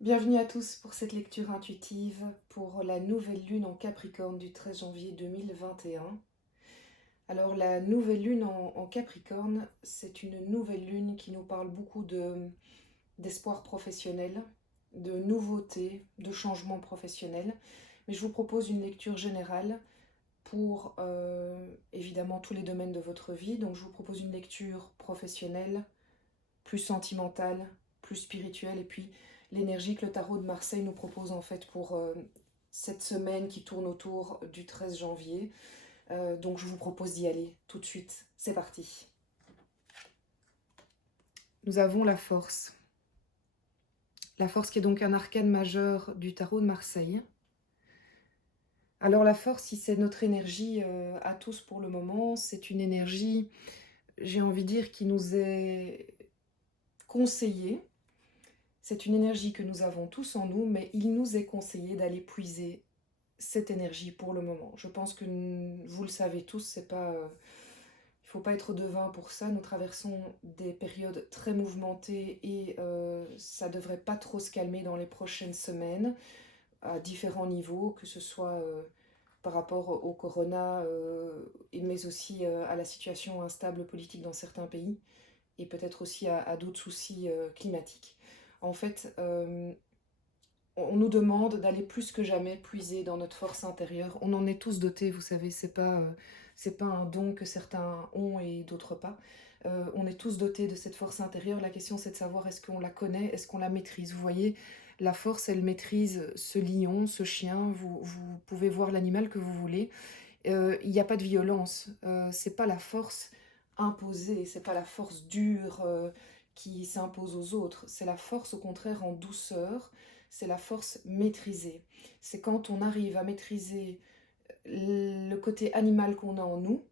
Bienvenue à tous pour cette lecture intuitive pour la nouvelle lune en Capricorne du 13 janvier 2021. Alors la nouvelle lune en Capricorne, c'est une nouvelle lune qui nous parle beaucoup d'espoir professionnel, de nouveautés, de changements professionnels. Mais je vous propose une lecture générale pour évidemment tous les domaines de votre vie. Donc je vous propose une lecture professionnelle, plus sentimentale, plus spirituelle, et puis l'énergie que le tarot de Marseille nous propose en fait pour cette semaine qui tourne autour du 13 janvier. Donc je vous propose d'y aller tout de suite. C'est parti. Nous avons la force. La force qui est donc un arcane majeur du tarot de Marseille. Alors la force, si c'est notre énergie à tous pour le moment, c'est une énergie, j'ai envie de dire, qui nous est conseillée. C'est une énergie que nous avons tous en nous, mais il nous est conseillé d'aller puiser cette énergie pour le moment. Je pense que vous le savez tous, c'est pas, il ne faut pas être devin pour ça. Nous traversons des périodes très mouvementées et ça devrait pas trop se calmer dans les prochaines semaines à différents niveaux, que ce soit par rapport au corona, mais aussi à la situation instable politique dans certains pays et peut-être aussi à d'autres soucis climatiques. En fait, on nous demande d'aller plus que jamais puiser dans notre force intérieure. On en est tous dotés, vous savez, c'est pas un don que certains ont et d'autres pas. On est tous dotés de cette force intérieure. La question, c'est de savoir est-ce qu'on la connaît, est-ce qu'on la maîtrise. Vous voyez, la force, elle maîtrise ce lion, ce chien. Vous pouvez voir l'animal que vous voulez. Il n'y a pas de violence. C'est pas la force imposée, c'est pas la force dure qui s'impose aux autres. C'est la force, au contraire, en douceur. C'est la force maîtrisée. C'est quand on arrive à maîtriser le côté animal qu'on a en nous,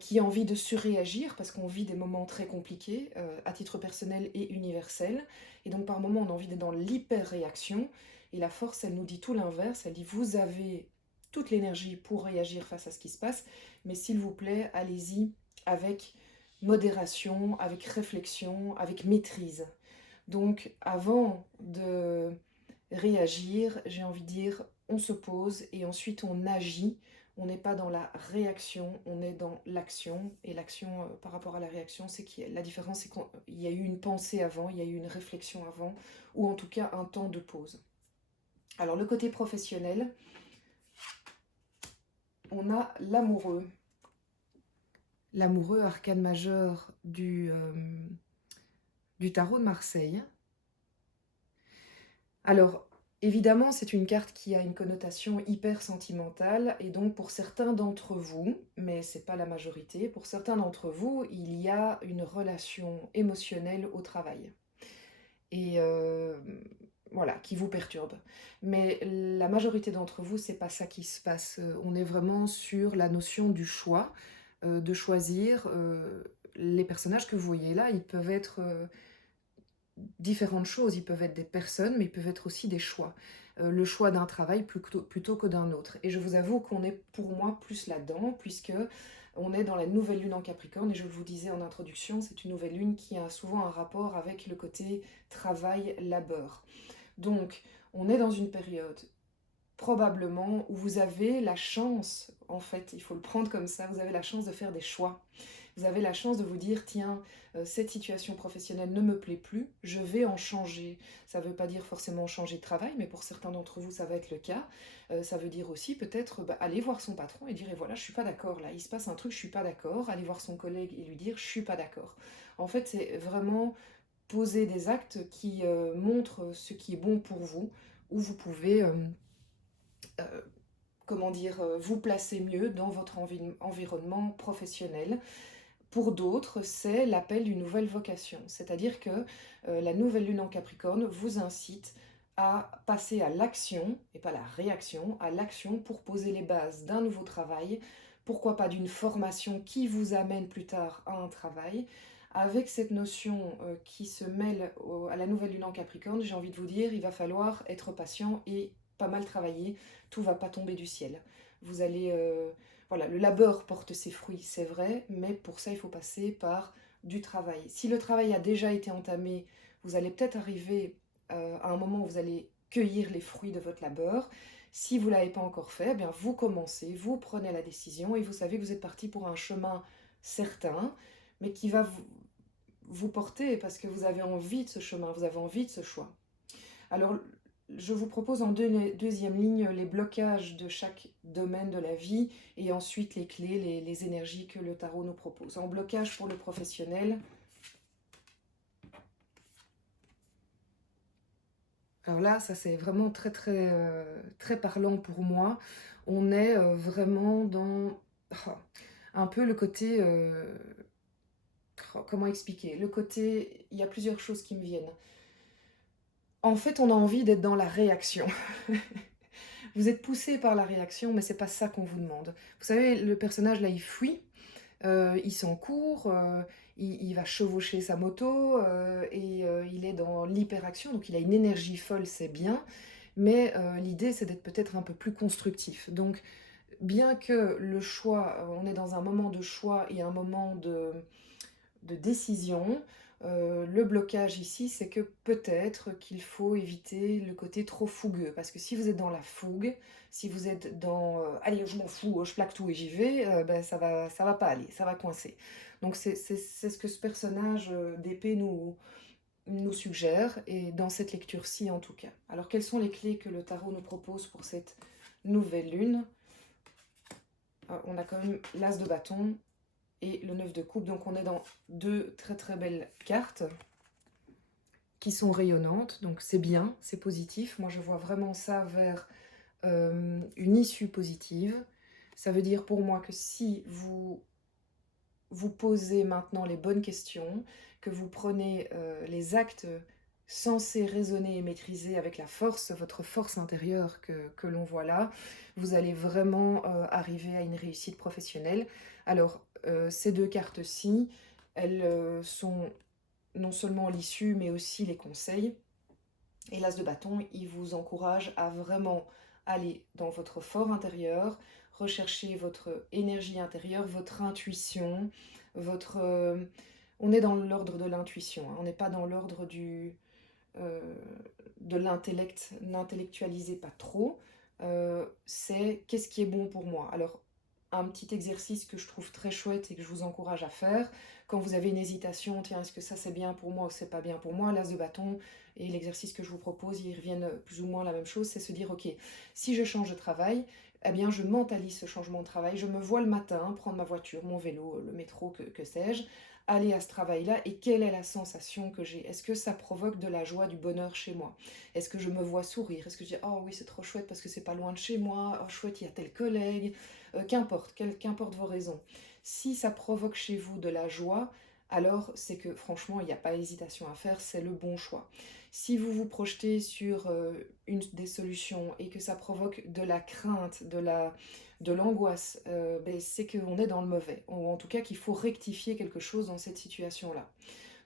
qui a envie de surréagir, parce qu'on vit des moments très compliqués, à titre personnel et universel. Et donc par moments, on a envie d'être dans l'hyper-réaction. Et la force, elle nous dit tout l'inverse. Elle dit, vous avez toute l'énergie pour réagir face à ce qui se passe, mais s'il vous plaît, allez-y avec modération, avec réflexion, avec maîtrise. Donc avant de réagir, j'ai envie de dire, on se pose et ensuite on agit. On n'est pas dans la réaction, on est dans l'action. Et l'action par rapport à la réaction, c'est que la différence, c'est qu'il y a eu une pensée avant, il y a eu une réflexion avant, ou en tout cas un temps de pause. Alors le côté professionnel, on a l'amoureux. L'amoureux, arcane majeur du tarot de Marseille. Alors, évidemment, c'est une carte qui a une connotation hyper sentimentale, et donc pour certains d'entre vous, mais c'est pas la majorité, pour certains d'entre vous, il y a une relation émotionnelle au travail. Et voilà, qui vous perturbe. Mais la majorité d'entre vous, c'est pas ça qui se passe. On est vraiment sur la notion du choix, de choisir. Les personnages que vous voyez là, ils peuvent être différentes choses. Ils peuvent être des personnes, mais ils peuvent être aussi des choix. Le choix d'un travail plutôt que d'un autre. Et je vous avoue qu'on est pour moi plus là-dedans, puisque on est dans la nouvelle lune en Capricorne, et je vous disais en introduction, c'est une nouvelle lune qui a souvent un rapport avec le côté travail-labeur. Donc, on est dans une période probablement où vous avez la chance, en fait, il faut le prendre comme ça, vous avez la chance de faire des choix. Vous avez la chance de vous dire, tiens, cette situation professionnelle ne me plaît plus, je vais en changer. Ça ne veut pas dire forcément changer de travail, mais pour certains d'entre vous, ça va être le cas. Ça veut dire aussi peut-être aller voir son patron et dire, et voilà, je suis pas d'accord, là, il se passe un truc, je suis pas d'accord. Aller voir son collègue et lui dire, je suis pas d'accord. En fait, c'est vraiment poser des actes qui montrent ce qui est bon pour vous, où vous pouvez comment dire, vous placer mieux dans votre environnement professionnel. Pour d'autres, c'est l'appel d'une nouvelle vocation. C'est-à-dire que la nouvelle lune en Capricorne vous incite à passer à l'action, et pas la réaction, à l'action pour poser les bases d'un nouveau travail, pourquoi pas d'une formation qui vous amène plus tard à un travail. Avec cette notion qui se mêle à la nouvelle lune en Capricorne, j'ai envie de vous dire, il va falloir être patient et pas mal travailler, tout va pas tomber du ciel. Vous allez voilà, le labeur porte ses fruits, c'est vrai, mais pour ça, il faut passer par du travail. Si le travail a déjà été entamé, vous allez peut-être arriver à un moment où vous allez cueillir les fruits de votre labeur. Si vous ne l'avez pas encore fait, eh bien vous commencez, vous prenez la décision et vous savez que vous êtes parti pour un chemin certain, mais qui va vous porter parce que vous avez envie de ce chemin, vous avez envie de ce choix. Alors, je vous propose en deuxième ligne les blocages de chaque domaine de la vie et ensuite les clés, les énergies que le tarot nous propose. En blocage pour le professionnel, alors là, ça c'est vraiment très parlant pour moi. On est vraiment dans un peu le côté, comment expliquer? Le côté, il y a plusieurs choses qui me viennent. En fait, on a envie d'être dans la réaction. Vous êtes poussé par la réaction, mais c'est pas ça qu'on vous demande. Vous savez, le personnage là, il fuit, il s'encourt, il va chevaucher sa moto, il est dans l'hyperaction, donc il a une énergie folle, c'est bien, mais l'idée, c'est d'être peut-être un peu plus constructif. Donc, bien que le choix, on est dans un moment de choix et un moment de décision. Le blocage ici, c'est que peut-être qu'il faut éviter le côté trop fougueux. Parce que si vous êtes dans la fougue, si vous êtes dans allez, je m'en fous, je plaque tout et j'y vais, ben, ça va pas aller, ça va coincer. Donc c'est ce que ce personnage d'épée nous suggère, et dans cette lecture-ci en tout cas. Alors quelles sont les clés que le tarot nous propose pour cette nouvelle lune? On a quand même l'as de bâton et le 9 de coupe, donc on est dans deux très belles cartes qui sont rayonnantes, donc c'est bien, c'est positif. Moi je vois vraiment ça vers une issue positive. Ça veut dire pour moi que si vous vous posez maintenant les bonnes questions, que vous prenez les actes censés raisonner et maîtriser avec la force, votre force intérieure que l'on voit là, vous allez vraiment arriver à une réussite professionnelle. Alors, ces deux cartes-ci, elles sont non seulement l'issue, mais aussi les conseils. Et l'As de bâton, il vous encourage à vraiment aller dans votre fort intérieur, rechercher votre énergie intérieure, votre intuition, votre... on est dans l'ordre de l'intuition, hein, on n'est pas dans l'ordre euh, de l'intellect, n'intellectualisez pas trop. C'est qu'est-ce qui est bon pour moi. Alors, un petit exercice que je trouve très chouette et que je vous encourage à faire, quand vous avez une hésitation, tiens, est-ce que ça c'est bien pour moi ou c'est pas bien pour moi, l'as de bâton et l'exercice que je vous propose, ils reviennent plus ou moins la même chose, c'est se dire, ok, si je change de travail, eh bien je mentalise ce changement de travail, je me vois le matin prendre ma voiture, mon vélo, le métro, que sais-je, aller à ce travail-là, et quelle est la sensation que j'ai? Est-ce que ça provoque de la joie, du bonheur chez moi? Est-ce que je me vois sourire? Est-ce que je dis, oh oui, c'est trop chouette parce que c'est pas loin de chez moi, oh chouette, il y a tel collègue, qu'importe vos raisons. Si ça provoque chez vous de la joie, alors c'est que franchement, il n'y a pas hésitation à faire, c'est le bon choix. Si vous vous projetez sur une des solutions et que ça provoque de la crainte, de l'angoisse, ben, c'est qu'on est dans le mauvais, ou en tout cas qu'il faut rectifier quelque chose dans cette situation-là.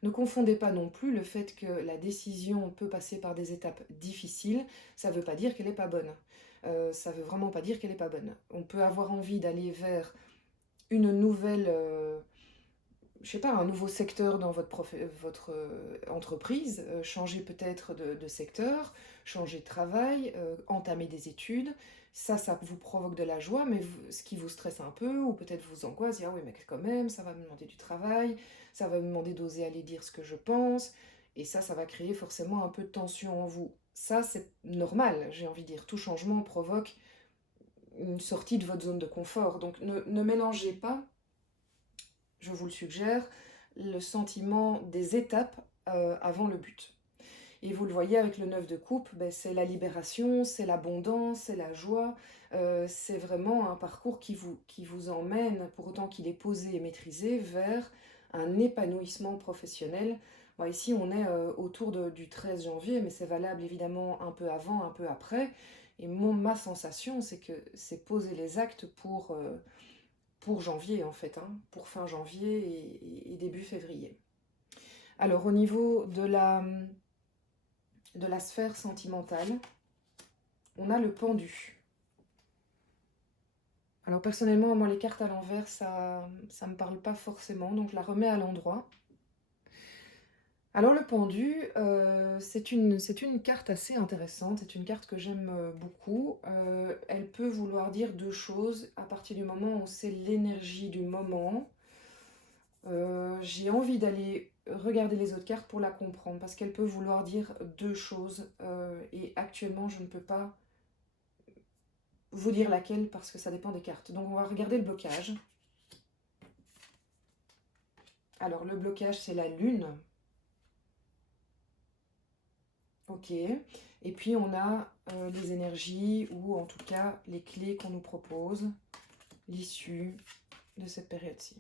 Ne confondez pas non plus le fait que la décision peut passer par des étapes difficiles, ça ne veut pas dire qu'elle n'est pas bonne. Ça ne veut vraiment pas dire qu'elle n'est pas bonne. On peut avoir envie d'aller vers une nouvelle, je sais pas, un nouveau secteur dans votre entreprise, changer peut-être de secteur, changer de travail, entamer des études. Ça vous provoque de la joie, mais ce qui vous stresse un peu, ou peut-être vous angoisse, dire, ah oui, mais quand même, ça va me demander du travail, ça va me demander d'oser aller dire ce que je pense, et ça va créer forcément un peu de tension en vous. Ça, c'est normal, j'ai envie de dire. Tout changement provoque une sortie de votre zone de confort. Donc ne mélangez pas, je vous le suggère, le sentiment des étapes avant le but. Et vous le voyez avec le 9 de coupe, ben, c'est la libération, c'est l'abondance, c'est la joie. C'est vraiment un parcours qui vous emmène, pour autant qu'il est posé et maîtrisé, vers un épanouissement professionnel. Bon, ici, on est autour du 13 janvier, mais c'est valable évidemment un peu avant, un peu après. Et ma sensation, c'est que c'est poser les actes pour janvier, en fait, hein, pour fin janvier et début février. Alors, au niveau de la sphère sentimentale, on a le pendu. Alors personnellement, moi les cartes à l'envers, ça me parle pas forcément, donc je la remets à l'endroit. Alors le pendu, c'est une carte assez intéressante, c'est une carte que j'aime, beaucoup. Elle peut vouloir dire 2 choses à partir du moment où c'est l'énergie du moment. J'ai envie d'aller regarder les autres cartes pour la comprendre parce qu'elle peut vouloir dire 2 choses, et actuellement je ne peux pas vous dire laquelle parce que ça dépend des cartes. Donc on va regarder le blocage. Alors le blocage, c'est la lune. Ok. Et puis on a les énergies ou en tout cas les clés qu'on nous propose, l'issue de cette période-ci.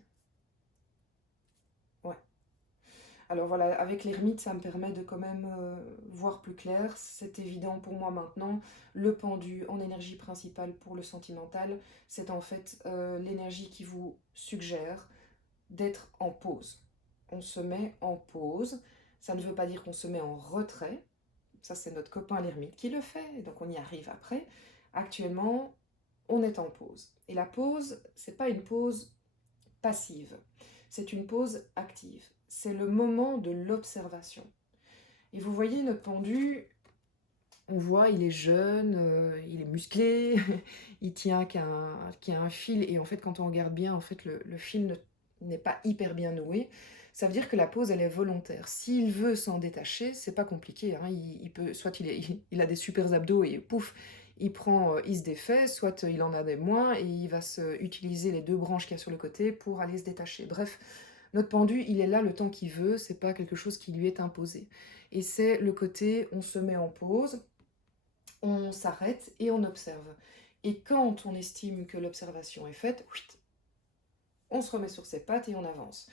Ouais. Alors voilà, avec l'ermite, ça me permet de quand même voir plus clair. C'est évident pour moi maintenant. Le pendu en énergie principale pour le sentimental, c'est en fait l'énergie qui vous suggère d'être en pause. On se met en pause. Ça ne veut pas dire qu'on se met en retrait. Ça, c'est notre copain l'ermite qui le fait, et donc on y arrive après. Actuellement, on est en pause. Et la pause, c'est pas une pause passive, c'est une pause active. C'est le moment de l'observation. Et vous voyez, notre pendu, on voit, il est jeune, il est musclé, il tient qu'un fil, et en fait, quand on regarde bien, en fait, le fil n'est pas hyper bien noué. Ça veut dire que la pause, elle est volontaire. S'il veut s'en détacher, c'est pas compliqué, hein. Il peut, soit il a des super abdos et pouf, il se défait, soit il en a des moins et il va utiliser les 2 branches qu'il y a sur le côté pour aller se détacher. Bref, notre pendu, il est là le temps qu'il veut, c'est pas quelque chose qui lui est imposé. Et c'est le côté, on se met en pause, on s'arrête et on observe. Et quand on estime que l'observation est faite, on se remet sur ses pattes et on avance.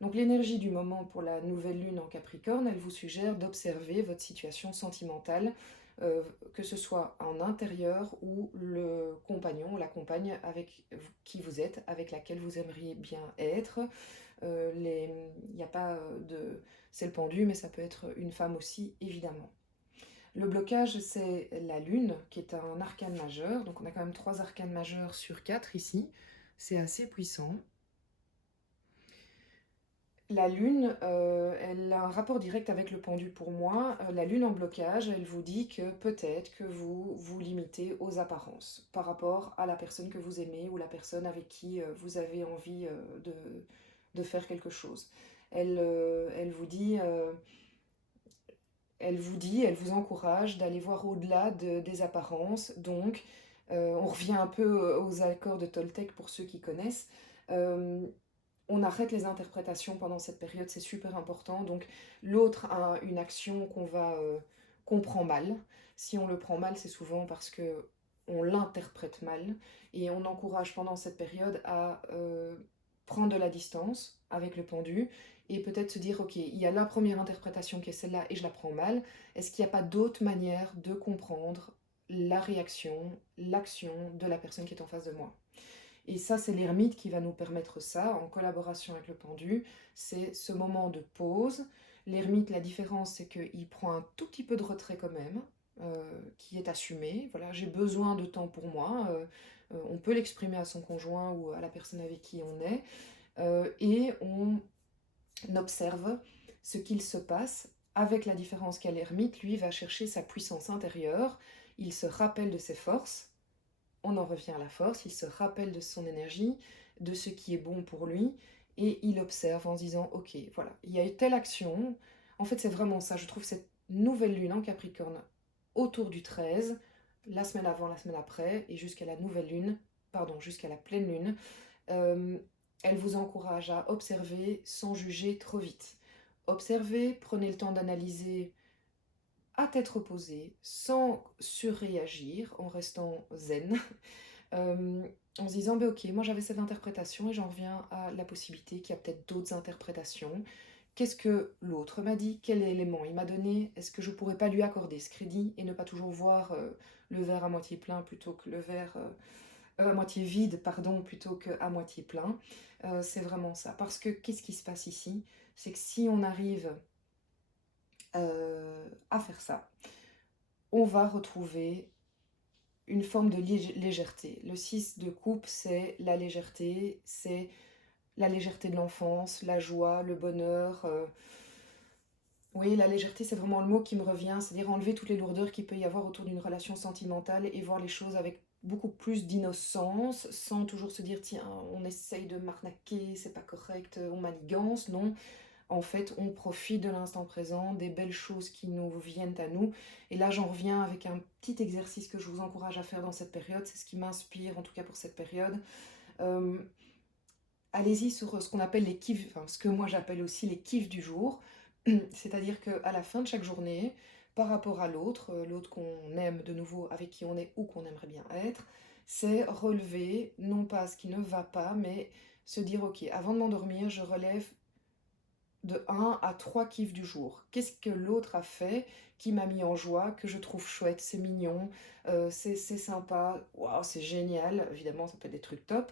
Donc l'énergie du moment pour la nouvelle lune en Capricorne, elle vous suggère d'observer votre situation sentimentale, que ce soit en intérieur ou le compagnon ou la compagne avec qui vous êtes, avec laquelle vous aimeriez bien être. Il n'y a pas de... C'est le pendu, mais ça peut être une femme aussi, évidemment. Le blocage, c'est la lune, qui est un arcane majeur. Donc on a quand même 3 arcanes majeurs sur 4 ici. C'est assez puissant. La lune, elle a un rapport direct avec le pendu pour moi. La lune en blocage, elle vous dit que peut-être que vous vous limitez aux apparences par rapport à la personne que vous aimez ou la personne avec qui vous avez envie de faire quelque chose. Elle vous dit... elle vous encourage d'aller voir au-delà des apparences. Donc, on revient un peu aux accords de Toltec pour ceux qui connaissent. Euh, on arrête les interprétations pendant cette période, c'est super important. Donc, l'autre a une action qu'on prend mal. Si on le prend mal, c'est souvent parce que on l'interprète mal. Et on encourage pendant cette période à prendre de la distance avec le pendu et peut-être se dire, ok, il y a la première interprétation qui est celle-là et je la prends mal. Est-ce qu'il n'y a pas d'autre manière de comprendre la réaction, l'action de la personne qui est en face de moi? Et ça, c'est l'ermite qui va nous permettre ça, en collaboration avec le pendu. C'est ce moment de pause. L'ermite, la différence, c'est qu'il prend un tout petit peu de retrait quand même, qui est assumé. Voilà, j'ai besoin de temps pour moi. On peut l'exprimer à son conjoint ou à la personne avec qui on est. Et on observe ce qu'il se passe, avec la différence qu'à l'ermite, lui, va chercher sa puissance intérieure. Il se rappelle de ses forces, on en revient à la force, il se rappelle de son énergie, de ce qui est bon pour lui, et il observe en se disant, ok, voilà, il y a eu telle action. En fait, c'est vraiment ça, je trouve cette nouvelle lune en Capricorne autour du 13, la semaine avant, la semaine après, et jusqu'à la nouvelle lune, pardon, jusqu'à la pleine lune, euh, elle vous encourage à observer sans juger trop vite. Observez, prenez le temps d'analyser à tête reposée, sans surréagir, en restant zen, en se disant, ben ok, moi j'avais cette interprétation et j'en reviens à la possibilité qu'il y a peut-être d'autres interprétations. Qu'est-ce que l'autre m'a dit? Quel élément il m'a donné? Est-ce que je pourrais pas lui accorder ce crédit et ne pas toujours voir le verre à moitié plein plutôt que le verre à moitié vide, pardon, plutôt qu'à moitié plein? C'est vraiment ça. Parce que qu'est-ce qui se passe ici? C'est que si on arrive à faire ça, on va retrouver une forme de légèreté. Le 6 de coupe, c'est la légèreté, c'est la légèreté de l'enfance, la joie, le bonheur. Oui, la légèreté, c'est vraiment le mot qui me revient, c'est-à-dire enlever toutes les lourdeurs qu'il peut y avoir autour d'une relation sentimentale et voir les choses avec beaucoup plus d'innocence, sans toujours se dire, tiens, on essaye de m'arnaquer, c'est pas correct, on manigance. Non, en fait, on profite de l'instant présent, des belles choses qui nous viennent à nous. Et là, j'en reviens avec un petit exercice que je vous encourage à faire dans cette période, c'est ce qui m'inspire, en tout cas pour cette période. Euh, Allez-y sur ce qu'on appelle les kiffs, enfin ce que moi j'appelle aussi les kiffs du jour. C'est-à-dire qu'à la fin de chaque journée, par rapport à l'autre, l'autre qu'on aime de nouveau, avec qui on est ou qu'on aimerait bien être, c'est relever, non pas ce qui ne va pas, mais se dire, ok, avant de m'endormir, je relève de 1 à 3 kiffs du jour. Qu'est-ce que l'autre a fait qui m'a mis en joie, que je trouve chouette, c'est mignon, c'est sympa, waouh, c'est génial. Évidemment, ça peut être des trucs top.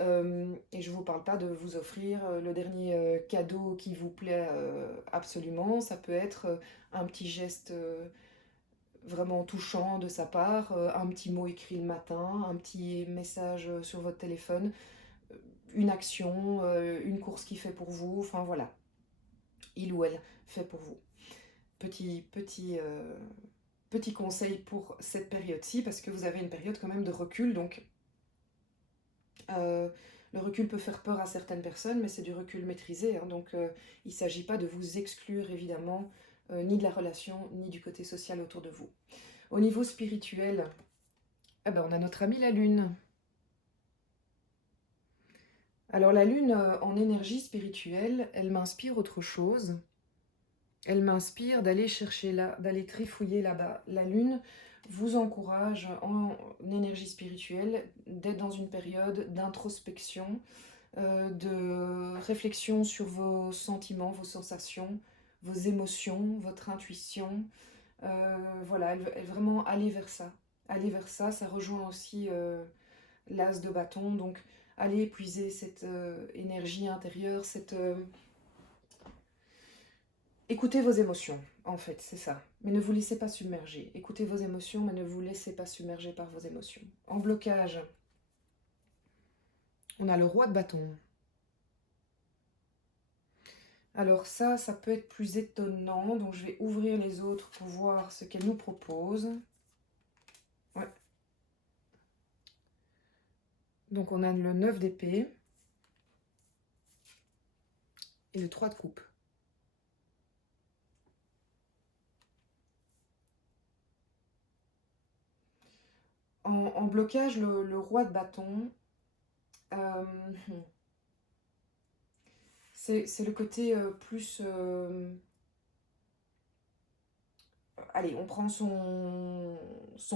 Et je ne vous parle pas de vous offrir le dernier cadeau qui vous plaît absolument. Ça peut être un petit geste vraiment touchant de sa part, un petit mot écrit le matin, un petit message sur votre téléphone, une action, une course qu'il fait pour vous, enfin voilà, il ou elle fait pour vous. Petit conseil pour cette période-ci, parce que vous avez une période quand même de recul, donc euh, le recul peut faire peur à certaines personnes, mais c'est du recul maîtrisé, hein, donc il ne s'agit pas de vous exclure évidemment, ni de la relation, ni du côté social autour de vous. Au niveau spirituel, eh ben, on a notre amie la Lune. Alors la Lune, en énergie spirituelle, elle m'inspire autre chose. Elle m'inspire d'aller chercher là, d'aller trifouiller là-bas. La Lune vous encourage en énergie spirituelle d'être dans une période d'introspection, de réflexion sur vos sentiments, vos sensations, vos émotions, votre intuition. Voilà, elle vraiment aller vers ça. Aller vers ça, ça rejoint aussi l'as de bâton. Donc, aller épuiser cette énergie intérieure, cette écoutez vos émotions, en fait, c'est ça. Mais ne vous laissez pas submerger. Écoutez vos émotions, mais ne vous laissez pas submerger par vos émotions. En blocage, on a le roi de bâton. Alors ça peut être plus étonnant, donc je vais ouvrir les autres pour voir ce qu'elle nous propose. Ouais. Donc on a le 9 d'épée et le 3 de coupe. En blocage, le roi de bâton, euh, c'est le côté plus... allez, on prend son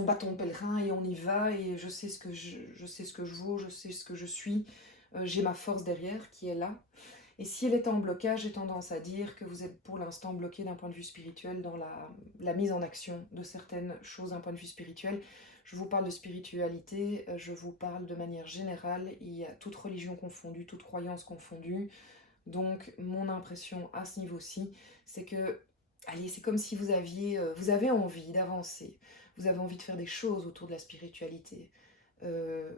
bâton de pèlerin et on y va, et je sais ce que je sais ce que je vaux, je sais ce que je suis, j'ai ma force derrière qui est là. Et si elle est en blocage, j'ai tendance à dire que vous êtes pour l'instant bloqué d'un point de vue spirituel dans la mise en action de certaines choses d'un point de vue spirituel. Je vous parle de spiritualité, je vous parle de manière générale, il y a toute religion confondue, toute croyance confondue. Donc mon impression à ce niveau-ci, c'est que, allez, c'est comme si vous avez envie d'avancer, vous avez envie de faire des choses autour de la spiritualité, euh,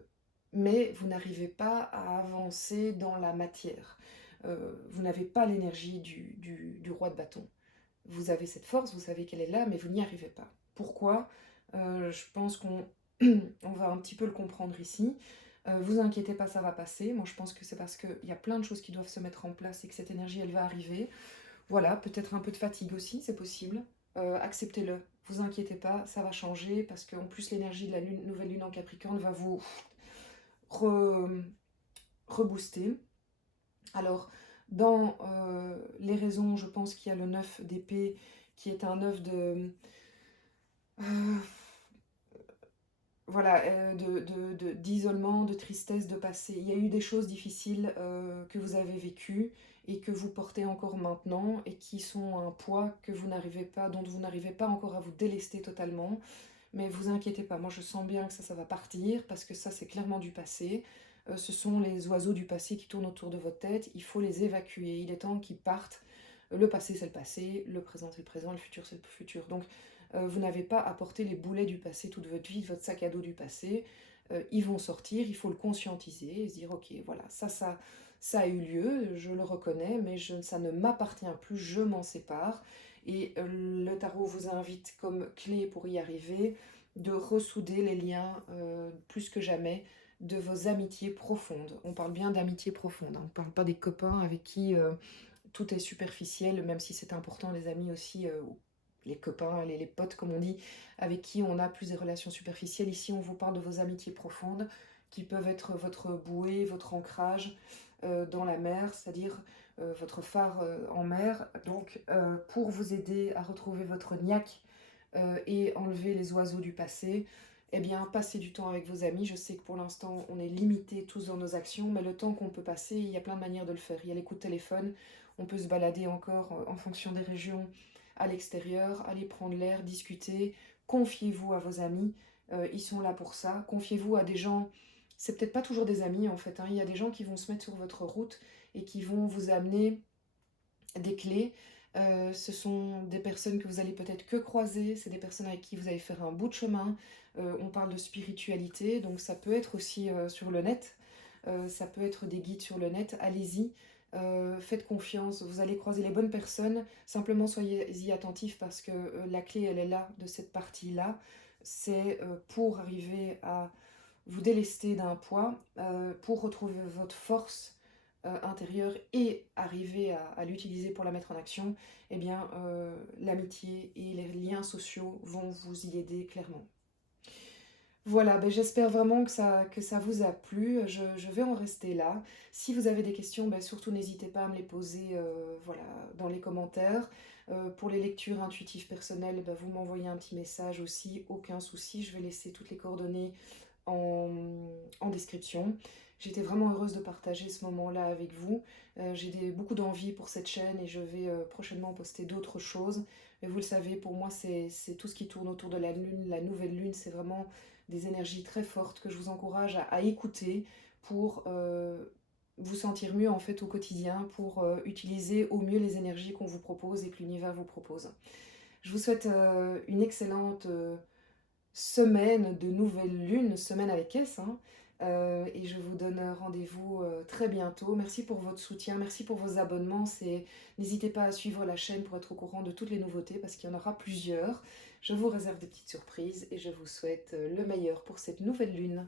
mais vous n'arrivez pas à avancer dans la matière. Vous n'avez pas l'énergie du roi de bâton. Vous avez cette force, vous savez qu'elle est là, mais vous n'y arrivez pas. Pourquoi? Je pense qu'on on va un petit peu le comprendre ici. Vous inquiétez pas, ça va passer. Moi, je pense que c'est parce qu'il y a plein de choses qui doivent se mettre en place et que cette énergie, elle va arriver. Voilà, peut-être un peu de fatigue aussi, c'est possible. Acceptez-le. Vous inquiétez pas, ça va changer parce qu'en plus, l'énergie de la nouvelle lune en Capricorne va vous re- rebooster. Alors, dans les raisons, je pense qu'il y a le 9 d'épée qui est un 9 de... euh, voilà, d'isolement, de tristesse, de passé. Il y a eu des choses difficiles que vous avez vécues et que vous portez encore maintenant et qui sont un poids que vous n'arrivez pas, dont vous n'arrivez pas encore à vous délester totalement. Mais vous inquiétez pas, moi je sens bien que ça va partir parce que ça c'est clairement du passé. Ce sont les oiseaux du passé qui tournent autour de votre tête, il faut les évacuer, il est temps qu'ils partent. Le passé c'est le passé, le présent c'est le présent, le futur c'est le futur. Donc vous n'avez pas à porter les boulets du passé toute votre vie, votre sac à dos du passé. Ils vont sortir, il faut le conscientiser et se dire ok, voilà, ça a eu lieu, je le reconnais, mais ça ne m'appartient plus, je m'en sépare. Et le tarot vous invite comme clé pour y arriver de ressouder les liens plus que jamais de vos amitiés profondes. On parle bien d'amitiés profondes, hein. On ne parle pas des copains avec qui tout est superficiel, même si c'est important, les amis aussi, les copains, les potes comme on dit, avec qui on a plus des relations superficielles. Ici, on vous parle de vos amitiés profondes, qui peuvent être votre bouée, votre ancrage dans la mer, c'est-à-dire votre phare en mer. Donc, pour vous aider à retrouver votre niaque et enlever les oiseaux du passé, eh bien, passez du temps avec vos amis. Je sais que pour l'instant, on est limité tous dans nos actions, mais le temps qu'on peut passer, il y a plein de manières de le faire. Il y a les coups de téléphone, on peut se balader encore en fonction des régions à l'extérieur, aller prendre l'air, discuter. Confiez-vous à vos amis, ils sont là pour ça. Confiez-vous à des gens, c'est peut-être pas toujours des amis en fait, hein. Il y a des gens qui vont se mettre sur votre route et qui vont vous amener des clés. Ce sont des personnes que vous allez peut-être que croiser, c'est des personnes avec qui vous allez faire un bout de chemin. On parle de spiritualité, donc ça peut être aussi sur le net, ça peut être des guides sur le net. Allez-y, faites confiance, vous allez croiser les bonnes personnes. Simplement soyez-y attentifs parce que la clé, elle est là, de cette partie-là. C'est pour arriver à vous délester d'un poids, pour retrouver votre force intérieure et arriver à l'utiliser pour la mettre en action, eh bien, l'amitié et les liens sociaux vont vous y aider clairement. Voilà, ben j'espère vraiment que ça vous a plu. Je vais en rester là. Si vous avez des questions, ben surtout n'hésitez pas à me les poser voilà, dans les commentaires. Pour les lectures intuitives personnelles, ben vous m'envoyez un petit message aussi, aucun souci. Je vais laisser toutes les coordonnées en description. J'étais vraiment heureuse de partager ce moment-là avec vous. J'ai beaucoup d'envie pour cette chaîne et je vais prochainement poster d'autres choses. Mais vous le savez, pour moi, c'est tout ce qui tourne autour de la lune. La nouvelle lune, c'est vraiment des énergies très fortes que je vous encourage à écouter pour vous sentir mieux en fait au quotidien, pour utiliser au mieux les énergies qu'on vous propose et que l'univers vous propose. Je vous souhaite une excellente semaine de nouvelle lune, semaine avec S, hein, et je vous donne rendez-vous très bientôt. Merci pour votre soutien, merci pour vos abonnements. N'hésitez pas à suivre la chaîne pour être au courant de toutes les nouveautés parce qu'il y en aura plusieurs. Je vous réserve des petites surprises et je vous souhaite le meilleur pour cette nouvelle lune.